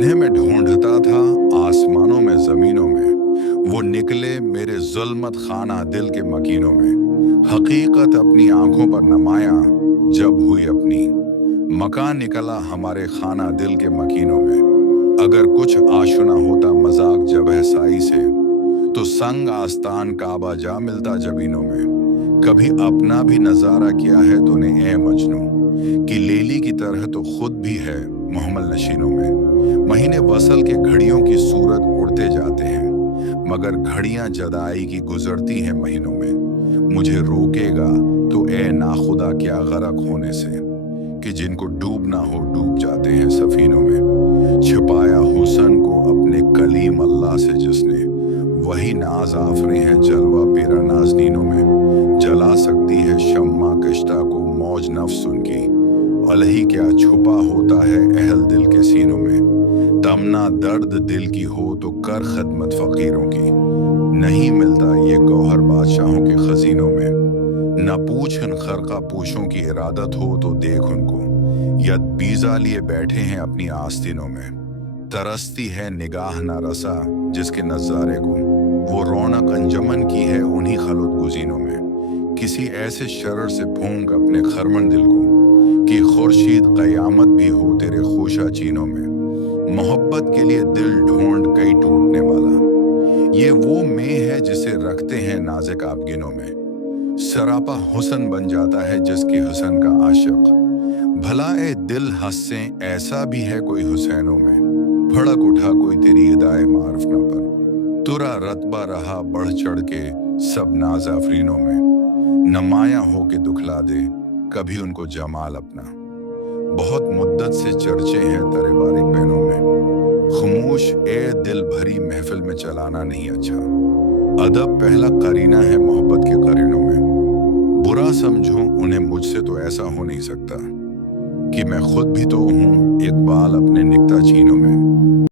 जिन्हें मैं ढूंढता था आसमानों में जमीनों में, वो निकले मेरे जुल्मत खाना दिल के मकीनों में। हकीकत अपनी आंखों पर नमाया जब हुई अपनी, मकान निकला हमारे खाना दिल के मकीनों में। अगर कुछ आशुना होता मजाक जब है साई से, तो संग आस्तान काबा जा मिलता जबीनों में। कभी अपना भी नजारा किया है तूने ए मजनू, कि लेली की तरह तो खुद भी है मुहम्मल नशीनों में। महीने वसल के घड़ियों की सूरत उड़ते जाते हैं, मगर घड़ियां जदाई की गुजरती हैं महीनों में। मुझे रोकेगा तो ए नाखुदा क्या गरक होने से, कि जिनको डूबना हो डूब जाते हैं सफीनों में। छिपाया हुसन को अपने कलीम अल्लाह से जिसने, वही नाज आफरे हैं जलवा पेरा नाजनीनों में। जला सकती है शम्मा कश्ता को मौज नफ्स उनकी, अलही क्या छुपा होता है अहल दिल के सीनों में। तमना दर्द दिल की हो तो कर खदमत फकीरों की, नहीं मिलता ये गौहर बादशाहों के खजीनों में। न पूछन खरका पूछों की इरादत हो तो देख उनको, यद बीजा लिए बैठे हैं अपनी आस्तीनों में। तरसती है निगाह न रसा जिसके नजारे को, वो रौनक अंजमन की है उन्हीं खलुत गुजीनों में। किसी ऐसे शरर से फूंक अपने खरमन दिल को, कि खुर्शीद कयामत भी हो तेरे खोशा चीनों में। मोहब्बत के लिए दिल ढूंढ कई टूटने वाला, ये वो में है जिसे रखते हैं नाज़िक आपगिनों में। सरापा हुसन बन जाता है जिसके हुसन का आशिक, भला ए दिल हंसे ऐसा भी है कोई हुसैनों में। भड़क उठा कोई तेरी इदाए मार्फ न पर, तुरा रतबा रहा बढ़ चढ़ के सब नाज आफरीनों में। नमाया हो के दुखला दे कभी उनको जमाल अपना, बहुत मुद्दत से चर्चे हैं तेरे बारीक बैनों में। खामोश ए दिल भरी महफिल में चलाना नहीं अच्छा, अदब पहला करीना है मोहब्बत के करीनों में। बुरा समझूं उन्हें मुझसे तो ऐसा हो नहीं सकता, कि मैं खुद भी तो हूँ इकबाल अपने निकता चीनों में।